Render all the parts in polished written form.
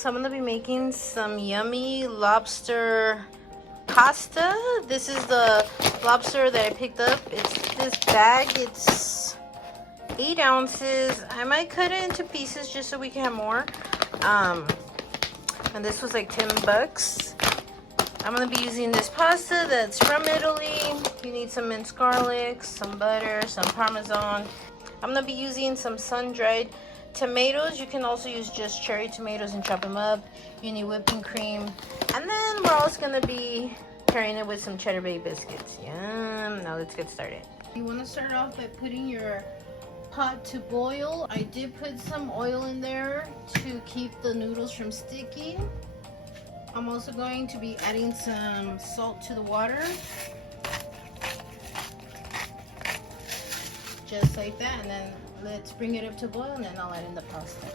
So I'm gonna be making some yummy lobster pasta. This is the lobster that I picked up. It's this bag. It's 8 ounces. I might cut it into pieces just so we can have more. And this was like 10 bucks. I'm gonna be using this pasta that's from Italy. You need some minced garlic, some butter, some Parmesan. I'm gonna be using some sun-dried tomatoes. You can also use just cherry tomatoes and chop them up. You need whipping cream. And then we're also gonna be pairing it with some cheddar bay biscuits. Yum. Now let's get started. You wanna start off by putting your pot to boil. I did put some oil in there to keep the noodles from sticking. I'm also going to be adding some salt to the water. Just like that, and then let's bring it up to boil, and then I'll add in the pasta.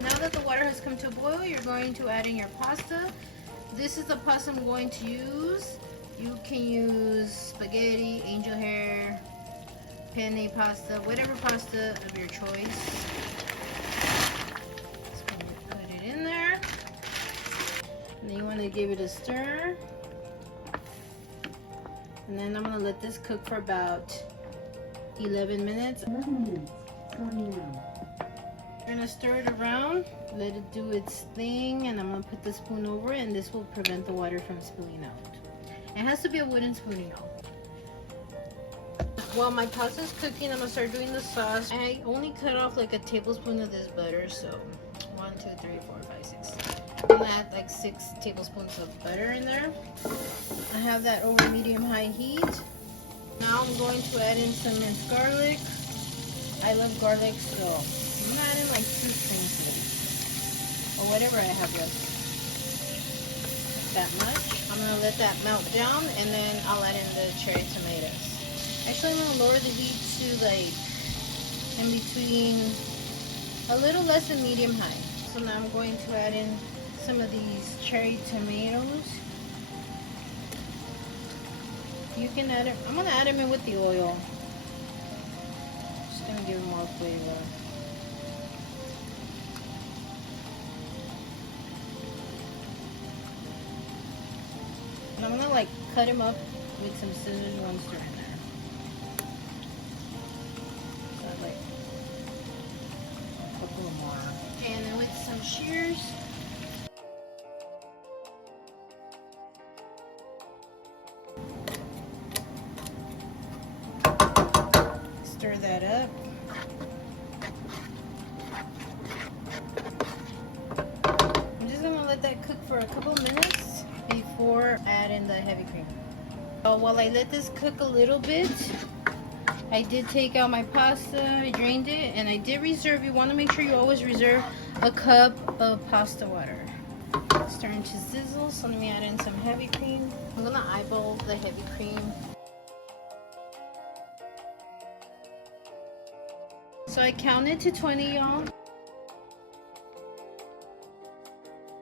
Now that the water has come to a boil, you're going to add in your pasta. This is the pasta I'm going to use. You can use spaghetti, angel hair, penne pasta, whatever pasta of your choice. Just put it in there. And then you want to give it a stir. And then I'm going to let this cook for about 11 minutes. You're gonna stir it around, let it do its thing, and I'm gonna put the spoon over it, and this will prevent the water from spilling out. It has to be a wooden spoon, you know. While my pasta is cooking, I'm gonna start doing the sauce. I only cut off like a tablespoon of this butter, so 1, 2, 3, 4, 5, 6. I'm gonna add like 6 tablespoons of butter in there. I have that over medium-high heat. Now I'm going to add in some minced garlic. I love garlic, so I'm gonna add in like 2 spoonfuls or whatever I have left. That much. I'm gonna let that melt down, and then I'll add in the cherry tomatoes. Actually, I'm gonna lower the heat to like in between a little less than medium-high. So now I'm going to add in some of these cherry tomatoes. You can add it. I'm gonna add them in with the oil. Just gonna give them more flavor. And I'm gonna like cut them up with some scissors once they're in there. So like a couple more. And then with some shears. Stir that up. I'm just gonna let that cook for a couple minutes before adding the heavy cream. So while I let this cook a little bit, I did take out my pasta, I drained it, and I did reserve. You want to make sure you always reserve a cup of pasta water. It's starting to sizzle, so let me add in some heavy cream. I'm gonna eyeball the heavy cream. So I counted to 20, y'all.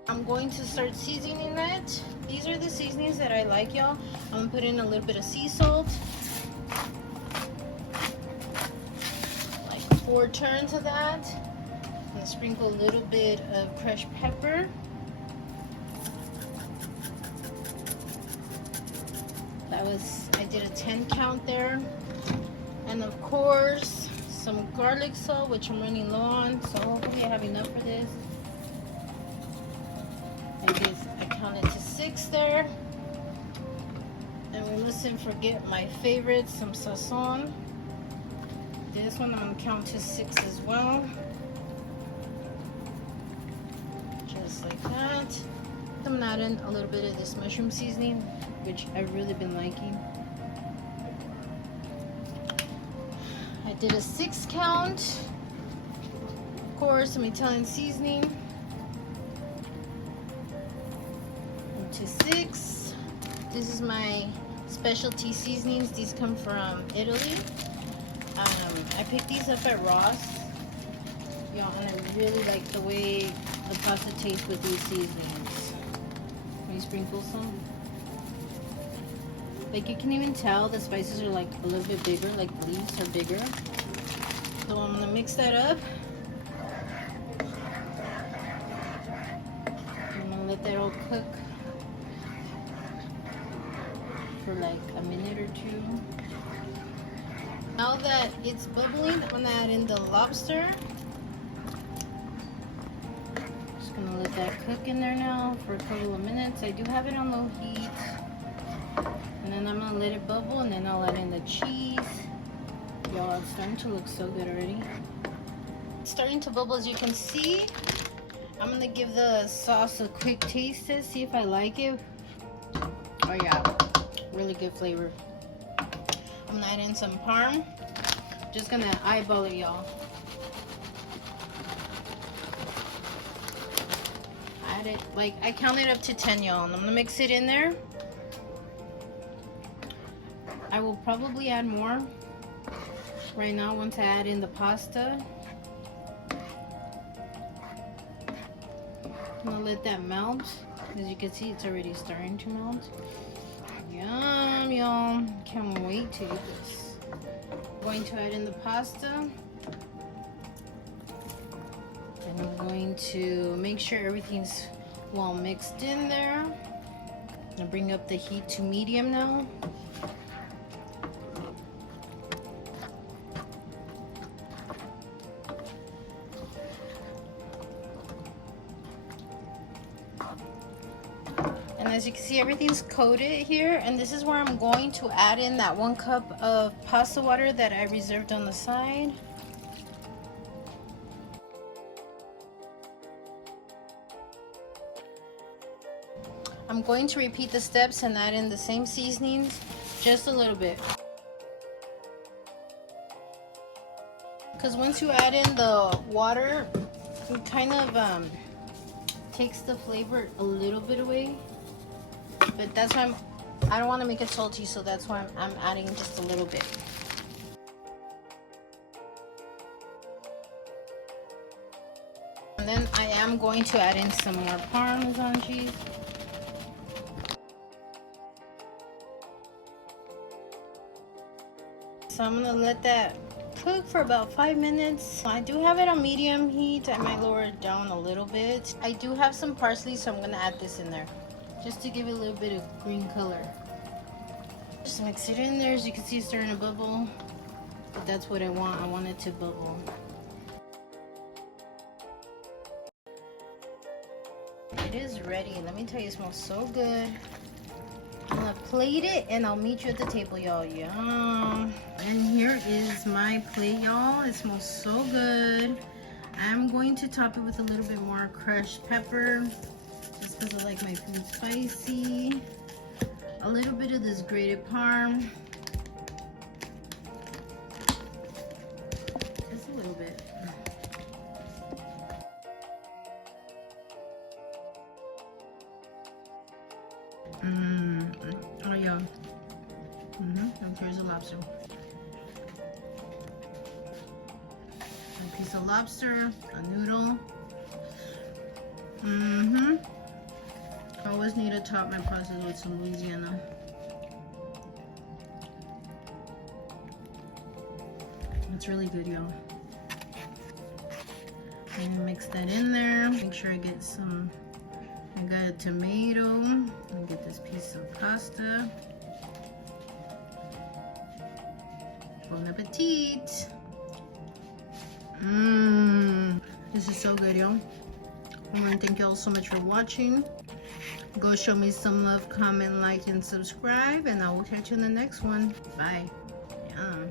I'm going to start seasoning that. These are the seasonings that I like, y'all. I'm gonna put in a little bit of sea salt. Like 4 turns of that. I'm gonna sprinkle a little bit of crushed pepper. I did a 10 count there. And of course, some garlic salt, which I'm running low on, so hopefully I have enough for this. I counted to 6 there. And we mustn't forget my favorite, some sazon. This one I'm gonna count to 6 as well. Just like that. I'm gonna add in a little bit of this mushroom seasoning, which I've really been liking. I did a 6 count. Of course, some Italian seasoning. To 6. This is my specialty seasonings. These come from Italy. I picked these up at Ross. Y'all, and I really like the way the pasta tastes with these seasonings. Let me sprinkle some. Like, you can even tell the spices are like a little bit bigger, like the leaves are bigger. So I'm gonna mix that up. cook for like a minute or two. Now that it's bubbling, I'm gonna add in the lobster. Just gonna let that cook in there now for a couple of minutes. I do have it on low heat. And then I'm gonna let it bubble, and then I'll add in the cheese. Y'all, it's starting to look so good already. It's starting to bubble, as you can see. I'm gonna give the sauce a quick taste test, see if I like it. Oh yeah, really good flavor. I'm gonna add in some parm. Just gonna eyeball it, y'all. Add it, like I counted up to 10, y'all, and I'm gonna mix it in there. I will probably add more right now once I add in the pasta. I'm gonna let that melt. As you can see, it's already starting to melt. Yum, y'all. Can't wait to eat this. I'm going to add in the pasta. And I'm going to make sure everything's well mixed in there. I'm gonna bring up the heat to medium now. And as you can see, everything's coated here, and this is where I'm going to add in that 1 cup of pasta water that I reserved on the side. I'm going to repeat the steps and add in the same seasonings, just a little bit. Because once you add in the water, it kind of takes the flavor a little bit away. But that's why I don't want to make it salty, so that's why I'm adding just a little bit. And then I am going to add in some more Parmesan cheese. So I'm gonna let that cook for about 5 minutes. I do have it on medium heat. I might lower it down a little bit. I do have some parsley, so I'm gonna add this in there, just to give it a little bit of green color. Just mix it in there. As you can see, it's starting to bubble. But that's what I want. I want it to bubble. It is ready. Let me tell you, it smells so good. I'm gonna plate it and I'll meet you at the table, y'all. Yum. And here is my plate, y'all. It smells so good. I'm going to top it with a little bit more crushed pepper, just because I like my food spicy. A little bit of this grated parm. Just a little bit. Oh yeah. And here's a lobster. A piece of lobster, a noodle. I always need to top my pasta with some Louisiana. It's really good, y'all. And mix that in there. Make sure I get some. I got a tomato. And get this piece of pasta. Bon appetit. This is so good, y'all. I want to thank y'all so much for watching. Go show me some love, comment, like, and subscribe, and I will catch you in the next one. Bye. Yum.